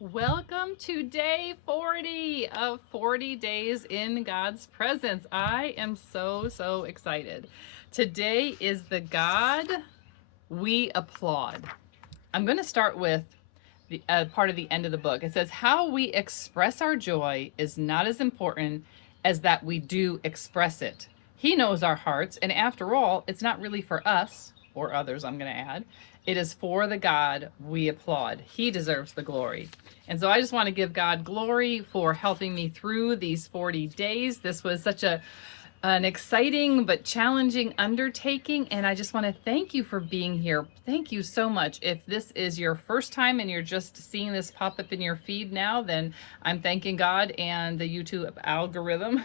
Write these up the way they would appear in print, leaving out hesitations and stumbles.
Welcome to day 40 of 40 days in God's presence. I am so excited. Today is the God we applaud. I'm going to start with the part of the end of the book. It says, how we express our joy is not as important as that we do express it. He knows our hearts, and after all, it's not really for us or others, I'm going to add. It is for the God we applaud. He deserves the glory. And so I just want to give God glory for helping me through these 40 days. This was such an exciting but challenging undertaking, and I just want to thank you for being here. Thank you so much. If this is your first time and you're just seeing this pop up in your feed now, then I'm thanking God and the YouTube algorithm.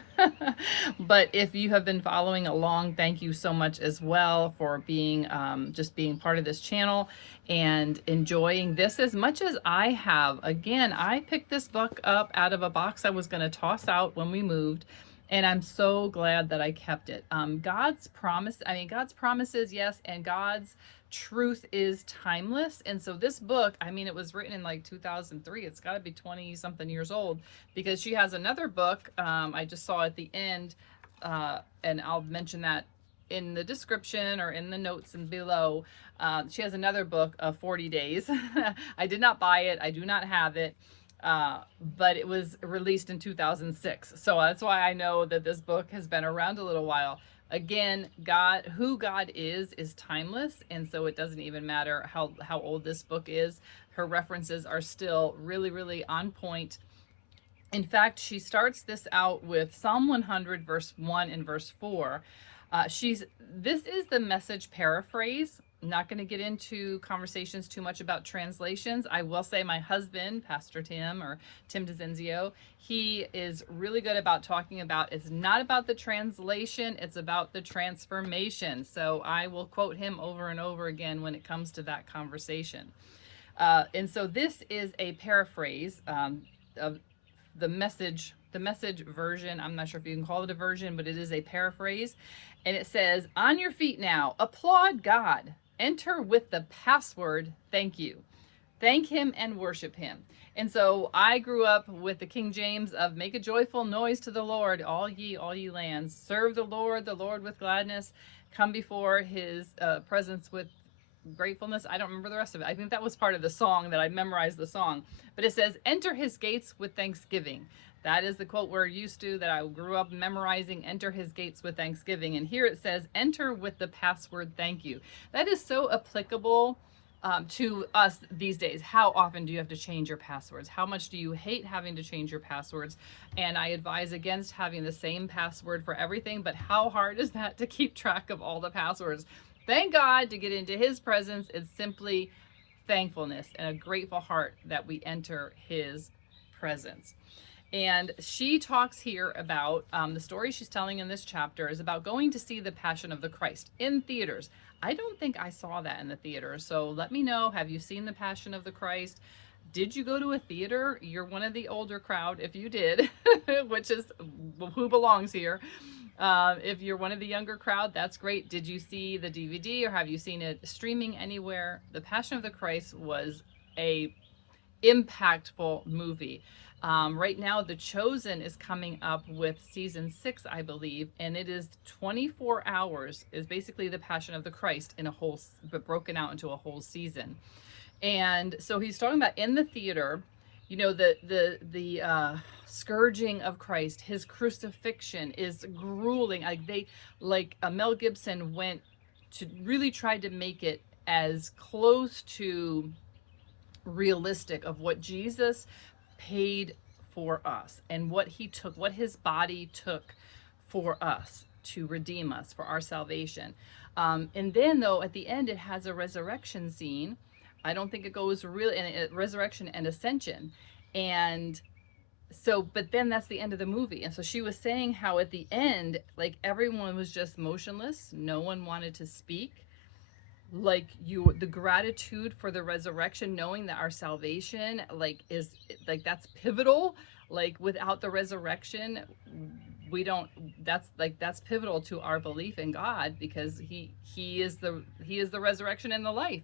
But if you have been following along, thank you so much as well for being just being part of this channel and enjoying this as much as I have. Again, I picked this book up out of a box I was going to toss out when we moved, and I'm so glad that I kept it. God's promises, yes, and God's truth is timeless. And so this book, it was written in like 2003. It's got to be 20 something years old, because she has another book I just saw at the end, and I'll mention that in the description or in the notes and below. She has another book of 40 days. I did not buy it. I do not have it. But it was released in 2006. So that's why I know that this book has been around a little while. Again, who God is timeless. And so it doesn't even matter how old this book is. Her references are still really on point. In fact, she starts this out with Psalm 100, verse 1 and verse 4. This is the Message paraphrase. I'm not going to get into conversations too much about translations. I will say my husband, Pastor Tim, or Tim DeZenzio, he is really good about talking about it's not about the translation, it's about the transformation. So I will quote him over and over again when it comes to that conversation. And so this is a paraphrase of the message version. I'm not sure if you can call it a version, but it is a paraphrase. And it says, on your feet now, applaud God. Enter with the password, thank you. Thank him and worship him. And so I grew up with the King James of make a joyful noise to the Lord, all ye lands. Serve the Lord with gladness. Come before his presence with gratefulness. I don't remember the rest of it. I think that was part of the song that I memorized the song. But it says, enter his gates with thanksgiving. That is the quote we're used to, that I grew up memorizing, enter his gates with thanksgiving. And here it says, enter with the password, thank you. That is so applicable to us these days. How often do you have to change your passwords? How much do you hate having to change your passwords? And I advise against having the same password for everything, but how hard is that to keep track of all the passwords? Thank God, to get into his presence, it's simply thankfulness and a grateful heart that we enter his presence. And she talks here about the story she's telling in this chapter is about going to see the Passion of the Christ in theaters. I don't think I saw that in the theater. So let me know, have you seen the Passion of the Christ? Did you go to a theater? You're one of the older crowd if you did, which is who belongs here. If you're one of the younger crowd, that's great. Did you see the DVD or have you seen it streaming anywhere? The Passion of the Christ was a impactful movie. Right now, The Chosen is coming up with season 6, I believe, and it is 24 hours, is basically the Passion of the Christ in a whole, but broken out into a whole season. And so he's talking about in the theater, you know, the scourging of Christ, his crucifixion is grueling. Like Mel Gibson went to really try to make it as close to realistic of what Jesus paid for us and what he took, what his body took for us to redeem us for our salvation. And then though at the end it has a resurrection scene. I don't think it goes really in resurrection and ascension. And so, but then that's the end of the movie. And so she was saying how at the end, like everyone was just motionless. No one wanted to speak. Like the gratitude for the resurrection, knowing that our salvation is that's pivotal. Like without the resurrection, we don't, that's pivotal to our belief in God, because he is the resurrection and the life.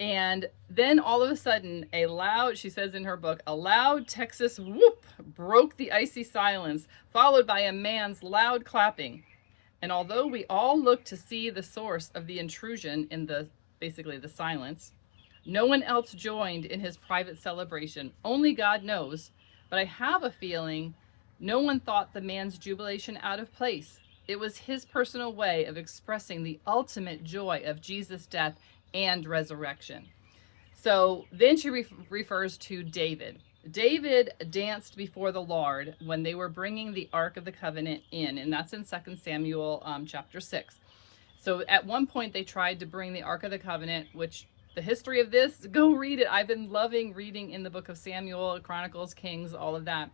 And then all of a sudden, she says in her book, a loud Texas whoop broke the icy silence, followed by a man's loud clapping. And although we all looked to see the source of the intrusion in basically the silence, no one else joined in his private celebration. Only God knows. But I have a feeling no one thought the man's jubilation out of place. It was his personal way of expressing the ultimate joy of Jesus' death and resurrection. So then she refers to David. David danced before the Lord when they were bringing the Ark of the Covenant in, and that's in 2 Samuel chapter 6. So at one point they tried to bring the Ark of the Covenant, which the history of this, go read it. I've been loving reading in the book of Samuel, Chronicles, Kings, all of that.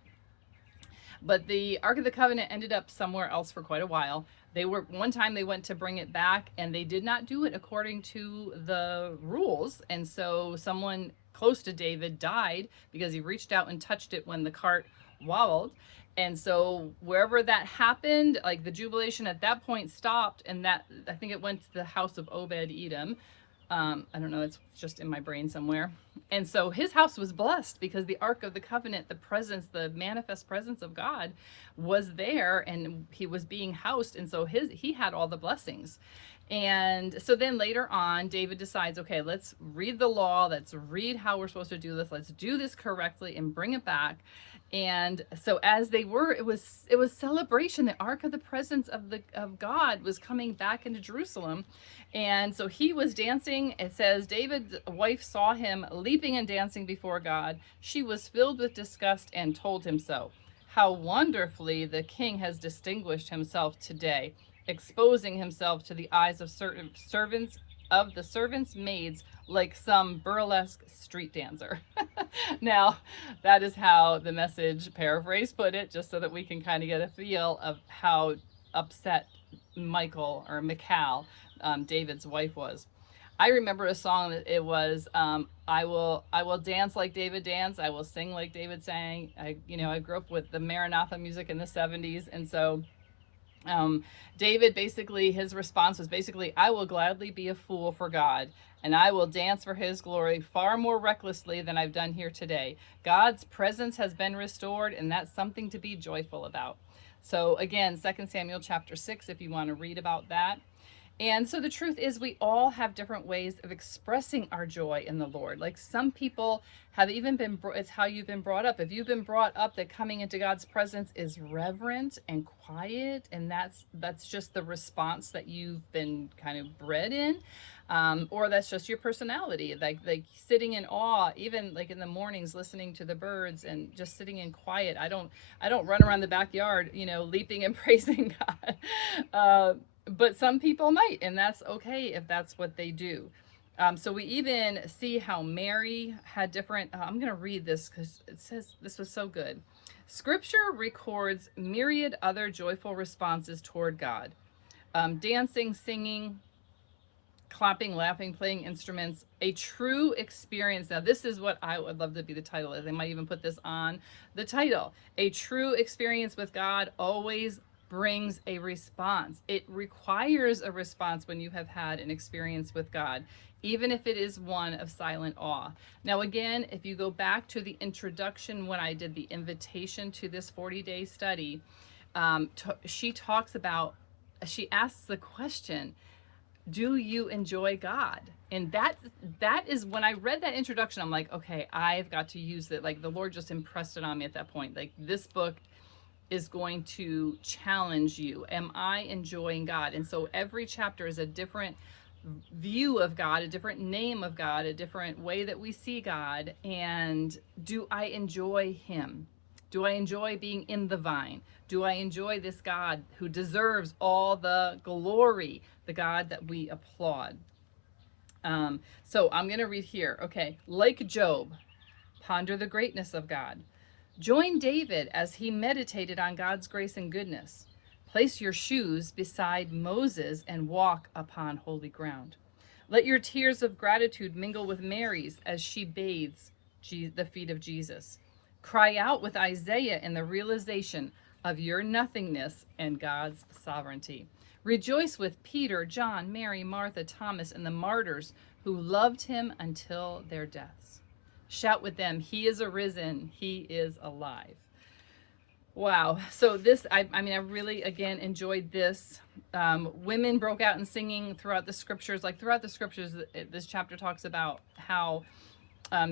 But the Ark of the Covenant ended up somewhere else for quite a while. One time they went to bring it back and they did not do it according to the rules. And so someone close to David died because he reached out and touched it when the cart wobbled. And so wherever that happened, like the jubilation at that point stopped, and that I think it went to the house of Obed Edom. I don't know, it's just in my brain somewhere. And so his house was blessed because the Ark of the Covenant, the presence, the manifest presence of God was there, and he was being housed. And so he had all the blessings. And so then later on, David decides, okay, let's read the law. Let's read how we're supposed to do this. Let's do this correctly and bring it back. And so as they were, it was celebration. The Ark of the presence of God was coming back into Jerusalem. And so he was dancing. It says David's wife saw him leaping and dancing before God. She was filled with disgust and told him so. How wonderfully the king has distinguished himself today, exposing himself to the eyes of certain servants of the servants' maids like some burlesque street dancer. Now, that is how the Message paraphrase put it, just so that we can kind of get a feel of how upset Michal, David's wife, was. I remember a song that it was, I will dance like David danced. I will sing like David sang. I grew up with the Maranatha music in the 70s. And so David, basically, his response was basically, I will gladly be a fool for God, and I will dance for his glory far more recklessly than I've done here today. God's presence has been restored, and that's something to be joyful about. So again, 2 Samuel chapter 6, if you want to read about that. And so the truth is, we all have different ways of expressing our joy in the Lord. Like some people have even been, it's how you've been brought up. If you've been brought up that coming into God's presence is reverent and quiet, and that's just the response that you've been kind of bred in, or that's just your personality, like sitting in awe, even like in the mornings, listening to the birds and just sitting in quiet. I don't run around the backyard, leaping and praising God. But some people might, and that's okay if that's what they do. So we even see how Mary had different, I'm going to read this because it says this was so good. Scripture records myriad other joyful responses toward God. Dancing, singing, clapping, laughing, playing instruments, a true experience. Now, this is what I would love to be the title of. They might even put this on the title. A true experience with God always brings a response. It requires a response when you have had an experience with God, even if it is one of silent awe. Now, again, if you go back to the introduction when I did the invitation to this 40-day study, she asks the question, do you enjoy God? And that is when I read that introduction, I'm like, okay, I've got to use it. Like the Lord just impressed it on me at that point. Like this book is going to challenge you. Am I enjoying God? And so every chapter is a different view of God, a different name of God, a different way that we see God. And do I enjoy him? Do I enjoy being in the vine? Do I enjoy this God who deserves all the glory, the God that we applaud? So I'm going to read here. Okay. Like Job, ponder the greatness of God. Join David as he meditated on God's grace and goodness. Place your shoes beside Moses and walk upon holy ground. Let your tears of gratitude mingle with Mary's as she bathes the feet of Jesus. Cry out with Isaiah in the realization of your nothingness and God's sovereignty. Rejoice with Peter, John, Mary, Martha, Thomas, and the martyrs who loved him until their deaths. Shout with them, he is arisen, he is alive. Wow. So this, I mean, I really, again, enjoyed this. Women broke out in singing throughout the scriptures. Like throughout the scriptures, this chapter talks about how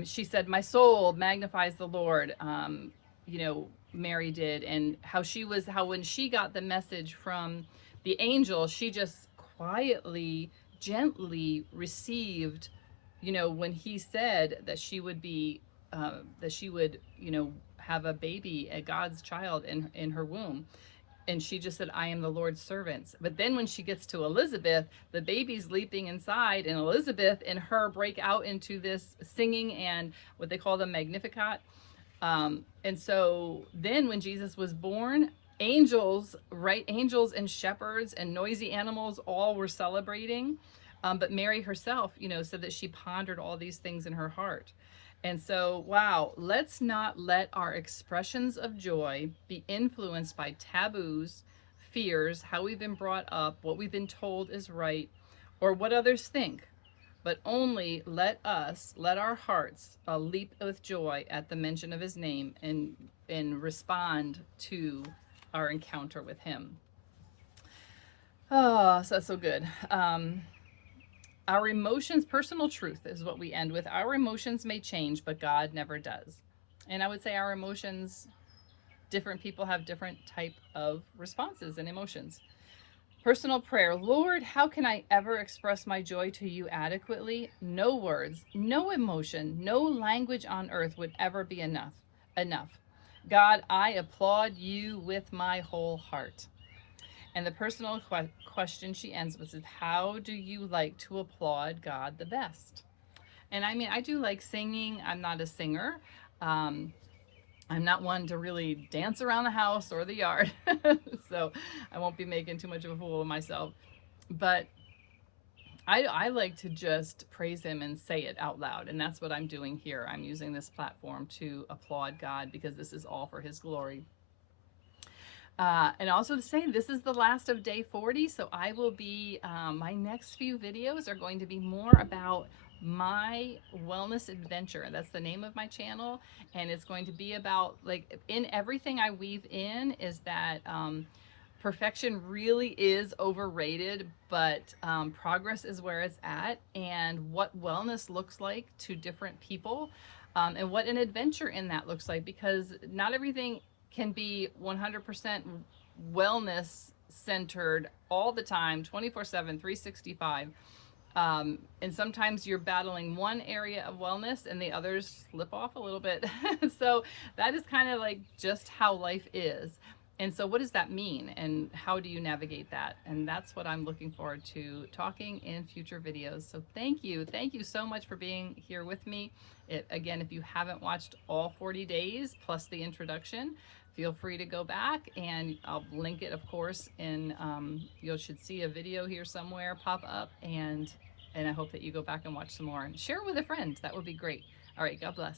she said, my soul magnifies the Lord. You know, Mary did. And how when she got the message from the angel, she just quietly, gently received, you know, when he said that she would be, that she would, you know, have a baby, a God's child in her womb. And she just said, I am the Lord's servant. But then when she gets to Elizabeth, the baby's leaping inside, and Elizabeth and her break out into this singing and what they call the Magnificat. And so then when Jesus was born, angels, right? Angels and shepherds and noisy animals all were celebrating. But Mary herself, you know, said that she pondered all these things in her heart. And so, wow, let's not let our expressions of joy be influenced by taboos, fears, how we've been brought up, what we've been told is right, or what others think, but only let our hearts leap with joy at the mention of his name and respond to our encounter with him. Oh, so that's so good. Our emotions, personal truth is what we end with. Our emotions may change, but God never does. And I would say our emotions, different people have different type of responses and emotions. Personal prayer. Lord, how can I ever express my joy to you adequately? No words, no emotion, no language on earth would ever be enough. God, I applaud you with my whole heart. And the personal question she ends with is, how do you like to applaud God the best? And I mean, I do like singing. I'm not a singer. Um, I'm not one to really dance around the house or the yard. So I won't be making too much of a fool of myself. But I like to just praise him and say it out loud. And that's what I'm doing here. I'm using this platform to applaud God because this is all for his glory. And also to say, this is the last of day 40, so I will be, my next few videos are going to be more about my wellness adventure. That's the name of my channel, and it's going to be about, like, in everything I weave in is that perfection really is overrated, but progress is where it's at, and what wellness looks like to different people, and what an adventure in that looks like, because not everything can be 100% wellness centered all the time, 24/7, 365. And sometimes you're battling one area of wellness and the others slip off a little bit. So that is kind of like just how life is. And so what does that mean and how do you navigate that? And that's what I'm looking forward to talking in future videos. So thank you. Thank you so much for being here with me. Again, if you haven't watched all 40 days plus the introduction, feel free to go back, and I'll link it, of course, in, you should see a video here somewhere pop up, and I hope that you go back and watch some more and share with a friend. That would be great. All right, God bless.